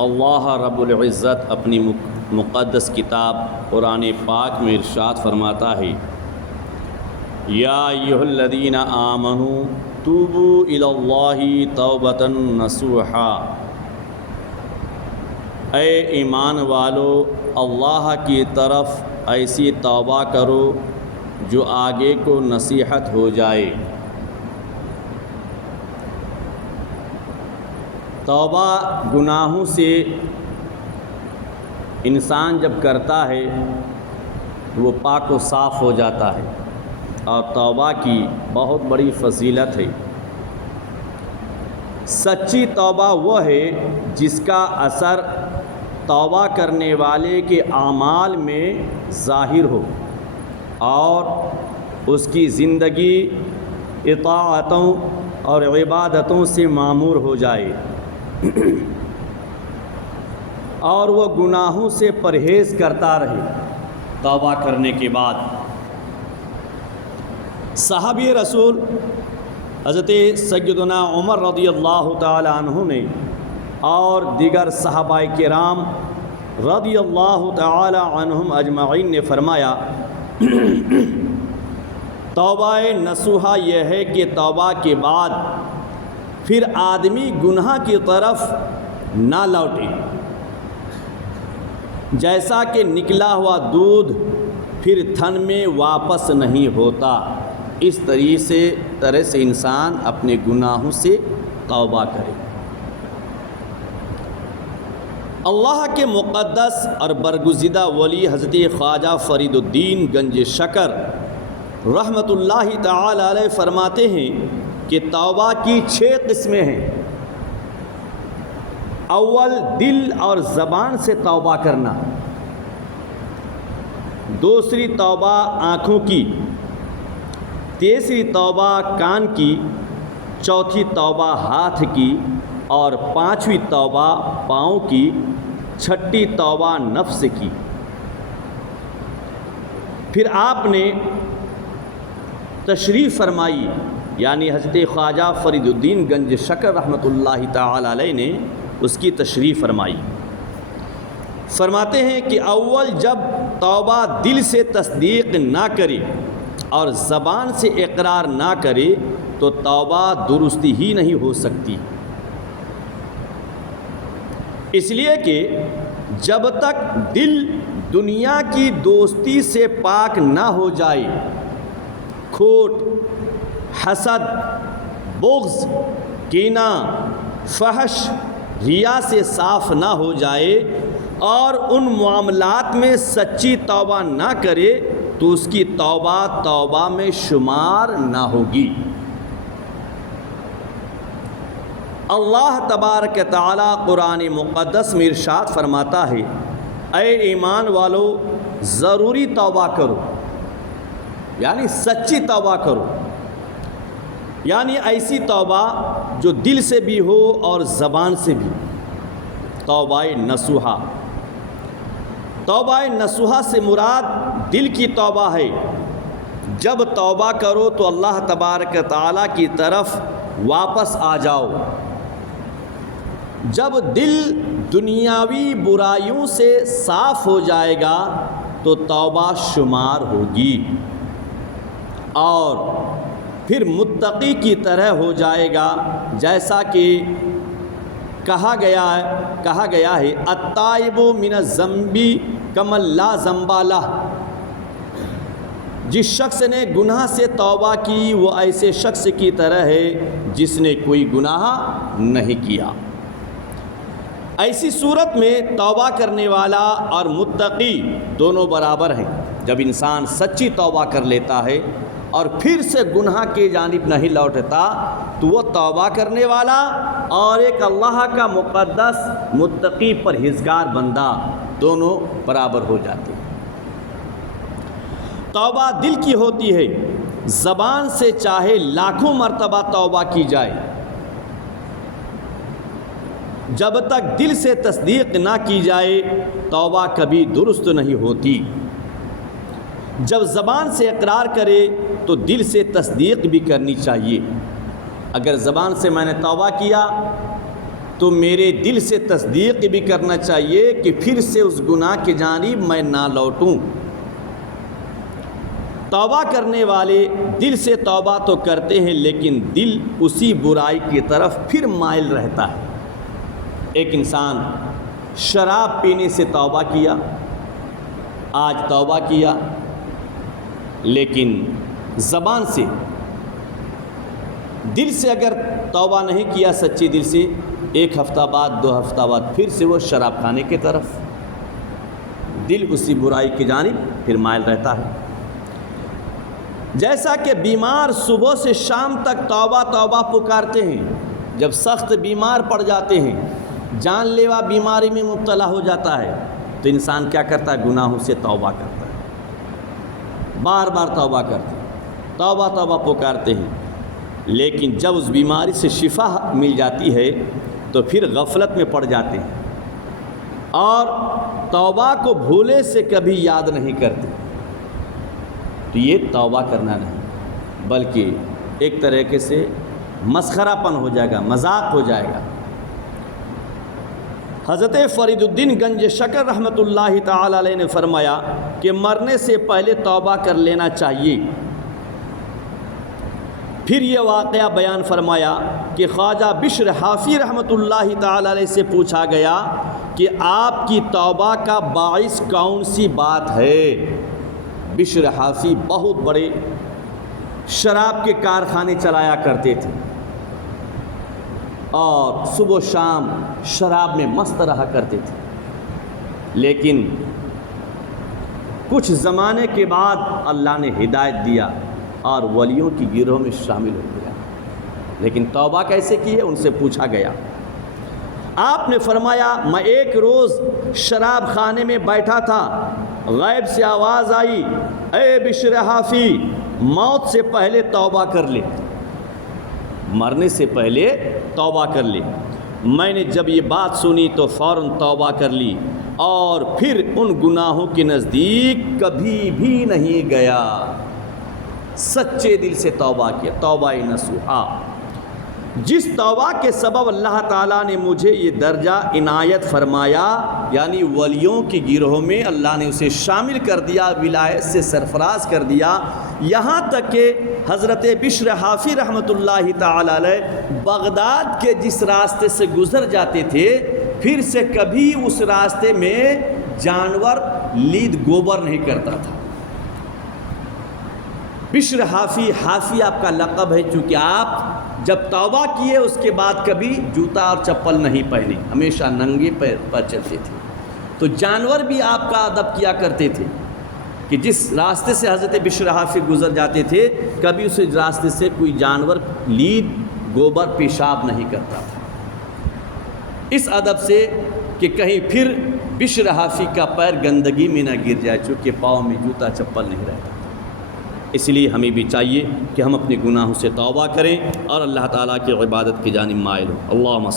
اللہ رب العزت اپنی مقدس کتاب قرآن پاک میں ارشاد فرماتا ہے، یا ایھا الذین آمنوا توبوا الی اللہ توبۃ نصوحا، اے ایمان والو اللہ کی طرف ایسی توبہ کرو جو آگے کو نصیحت ہو جائے۔ توبہ گناہوں سے انسان جب کرتا ہے وہ پاک و صاف ہو جاتا ہے، اور توبہ کی بہت بڑی فضیلت ہے۔ سچی توبہ وہ ہے جس کا اثر توبہ کرنے والے کے اعمال میں ظاہر ہو اور اس کی زندگی اطاعتوں اور عبادتوں سے معمور ہو جائے اور وہ گناہوں سے پرہیز کرتا رہے۔ توبہ کرنے کے بعد صحابی رسول حضرت سیدنا عمر رضی اللہ تعالی عنہ نے اور دیگر صحابہ کرام رضی اللہ تعالی عنہم اجمعین نے فرمایا، توبہ نصوحہ یہ ہے کہ توبہ کے بعد پھر آدمی گناہ کی طرف نہ لوٹے، جیسا کہ نکلا ہوا دودھ پھر تھن میں واپس نہیں ہوتا، اس طرح سے انسان اپنے گناہوں سے توبہ کرے۔ اللہ کے مقدس اور برگزیدہ ولی حضرت خواجہ فرید الدین گنج شکر رحمۃ اللہ تعالی علیہ فرماتے ہیں کہ توبہ کی 6 قسمیں ہیں۔ اول، دل اور زبان سے توبہ کرنا، دوسری توبہ آنکھوں کی، تیسری توبہ کان کی، چوتھی توبہ ہاتھ کی، اور 5ویں توبہ پاؤں کی، 6ٹھی توبہ نفس کی۔ پھر آپ نے تشریح فرمائی، یعنی حضرت خواجہ فرید الدین گنج شکر رحمۃ اللہ تعالی علیہ نے اس کی تشریح فرمائی۔ فرماتے ہیں کہ اول، جب توبہ دل سے تصدیق نہ کرے اور زبان سے اقرار نہ کرے تو توبہ درست ہی نہیں ہو سکتی، اس لیے کہ جب تک دل دنیا کی دوستی سے پاک نہ ہو جائے، کھوٹ، حسد، بغض، کینہ، فحش، ریا سے صاف نہ ہو جائے اور ان معاملات میں سچی توبہ نہ کرے تو اس کی توبہ میں شمار نہ ہوگی۔ اللہ تبارک تعالی قرآن مقدس میں ارشاد فرماتا ہے، اے ایمان والو ضروری توبہ کرو، یعنی سچی توبہ کرو، یعنی ایسی توبہ جو دل سے بھی ہو اور زبان سے بھی، توبہ نصوحہ۔ توبہ نصوحہ سے مراد دل کی توبہ ہے۔ جب توبہ کرو تو اللہ تبارک تعالیٰ کی طرف واپس آ جاؤ۔ جب دل دنیاوی برائیوں سے صاف ہو جائے گا تو توبہ شمار ہوگی اور پھر متقی کی طرح ہو جائے گا، جیسا کہ کہا گیا ہے التائب من الذنب کمن لا ذنب لہ، جس شخص نے گناہ سے توبہ کی وہ ایسے شخص کی طرح ہے جس نے کوئی گناہ نہیں کیا۔ ایسی صورت میں توبہ کرنے والا اور متقی دونوں برابر ہیں۔ جب انسان سچی توبہ کر لیتا ہے اور پھر سے گناہ کی جانب نہیں لوٹتا تو وہ توبہ کرنے والا اور ایک اللہ کا مقدس متقی پرہیزگار بندہ دونوں برابر ہو جاتے ہیں۔ توبہ دل کی ہوتی ہے، زبان سے چاہے لاکھوں مرتبہ توبہ کی جائے، جب تک دل سے تصدیق نہ کی جائے توبہ کبھی درست نہیں ہوتی۔ جب زبان سے اقرار کرے تو دل سے تصدیق بھی کرنی چاہیے۔ اگر زبان سے میں نے توبہ کیا تو میرے دل سے تصدیق بھی کرنا چاہیے کہ پھر سے اس گناہ کی جانب میں نہ لوٹوں۔ توبہ کرنے والے دل سے توبہ تو کرتے ہیں لیکن دل اسی برائی کی طرف پھر مائل رہتا ہے۔ ایک انسان شراب پینے سے توبہ کیا، آج توبہ کیا، لیکن زبان سے، دل سے اگر توبہ نہیں کیا سچے دل سے، ایک ہفتہ بعد 2 ہفتہ بعد پھر سے وہ شراب کھانے کی طرف، دل اسی برائی کی جانب پھر مائل رہتا ہے۔ جیسا کہ بیمار صبح سے شام تک توبہ توبہ پکارتے ہیں، جب سخت بیمار پڑ جاتے ہیں، جان لیوا بیماری میں مبتلا ہو جاتا ہے، تو انسان کیا کرتا ہے؟ گناہوں سے توبہ کرتا ہے، بار بار توبہ کرتے ہیں، توبہ توبہ پکارتے ہیں، لیکن جب اس بیماری سے شفا مل جاتی ہے تو پھر غفلت میں پڑ جاتے ہیں اور توبہ کو بھولے سے کبھی یاد نہیں کرتے۔ تو یہ توبہ کرنا نہیں، بلکہ ایک طریقے سے مسخرہ پن ہو جائے گا، مذاق ہو جائے گا۔ حضرت فرید الدین گنج شکر رحمۃ اللہ تعالی علیہ نے فرمایا کہ مرنے سے پہلے توبہ کر لینا چاہیے۔ پھر یہ واقعہ بیان فرمایا کہ خواجہ بشر حافی رحمۃ اللہ تعالی علیہ سے پوچھا گیا کہ آپ کی توبہ کا باعث کون سی بات ہے؟ بشر حافی بہت بڑے شراب کے کارخانے چلایا کرتے تھے اور صبح و شام شراب میں مست رہا کرتے تھے، لیکن کچھ زمانے کے بعد اللہ نے ہدایت دیا اور ولیوں کی گروہ میں شامل ہو گیا۔ لیکن توبہ کیسے کی ہے؟ ان سے پوچھا گیا۔ آپ نے فرمایا میں ایک روز شراب خانے میں بیٹھا تھا، غیب سے آواز آئی، اے بشر حافی موت سے پہلے توبہ کر لے، مرنے سے پہلے توبہ کر لے۔ میں نے جب یہ بات سنی تو فوراً توبہ کر لی اور پھر ان گناہوں کے نزدیک کبھی بھی نہیں گیا، سچے دل سے توبہ کیا، توبہ نصوحا۔ جس توبہ کے سبب اللہ تعالیٰ نے مجھے یہ درجہ عنایت فرمایا، یعنی ولیوں کی گروہ میں اللہ نے اسے شامل کر دیا، ولایت سے سرفراز کر دیا، یہاں تک کہ حضرت بشر حافی رحمۃ اللہ تعالی علیہ بغداد کے جس راستے سے گزر جاتے تھے پھر سے کبھی اس راستے میں جانور لید گوبر نہیں کرتا تھا۔ بشر حافی، حافی آپ کا لقب ہے چونکہ آپ جب توبہ کیے اس کے بعد کبھی جوتا اور چپل نہیں پہنے، ہمیشہ ننگے پیر پر چلتے تھے، تو جانور بھی آپ کا ادب کیا کرتے تھے کہ جس راستے سے حضرت بشر حافی گزر جاتے تھے کبھی اس راستے سے کوئی جانور لید گوبر پیشاب نہیں کرتا تھا، اس ادب سے کہ کہیں پھر بشر حافی کا پیر گندگی میں نہ گر جائے، چونکہ پاؤں میں جوتا چپل نہیں رہتا۔ اس لیے ہمیں بھی چاہیے کہ ہم اپنے گناہوں سے توبہ کریں اور اللہ تعالیٰ کی عبادت کی جانب مائل ہوں۔ اللہم